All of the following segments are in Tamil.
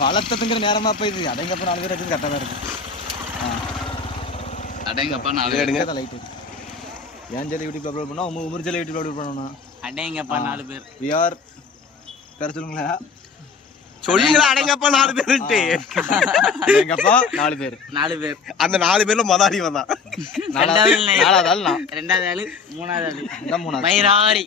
பழத்தத்துங்கிற நேரமா போய் இது அடைங்கப்பா 4 பேர் கரெக்டாக தான் இருக்கு. அடைங்கப்பா 4 பேர் எடுங்க. லைட் ஏன் ஜெலி யூடியூப் அப்லோட் பண்ணா உமர் ஜெலி யூடியூப் அப்லோட் பண்ணணும். அடைங்கப்பா 4 பேர். we are பேர் சொல்லுங்களா? சொல்லுங்களா அடைங்கப்பா 4 பேருன்ட்டு. அடைங்கப்பா 4 பேர். 4 பேர். அந்த 4 பேர்ல மொதாடி வந்தான். நாலாவது ஆள் நான். ரெண்டாவது ஆளு, மூணாவது ஆளு. இதான் மூணாவது. பைராரி.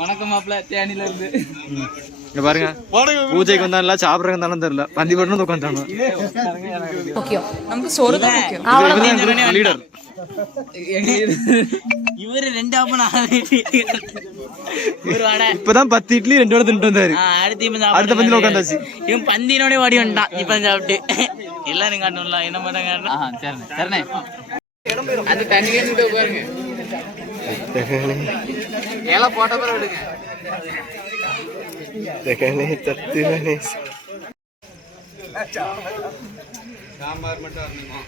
வணக்கம் மாப்பிள்ள தேனில இருந்து. இங்க பாருங்க பூஜைக்கு வந்தாலும் சாப்பிட்றதுக்கு வந்தாலும் தெரியல பந்தி பண்ணு உட்காந்துட்டானு. நமக்கு சோறு தான் முக்கியம். லீடர் இவரு 2 இப்பதான் 10 இட்லி 2 வடை தின்ட்டு வந்தாரு. அடுத்த பந்தில உட்காந்தாச்சு. இவன் பந்தினோட ஓடி வந்துட்டான். இப்ப சாப்பிட்டு எல்லாரும் காட்டணும்ல என்ன பண்றாங்க. அது தண்ணி கேட்டு பாருங்க. ஏல போட்ட பேர் எடுங்க. देखने तत्तिवने சாம்பார் மட்டும் வரணுமா?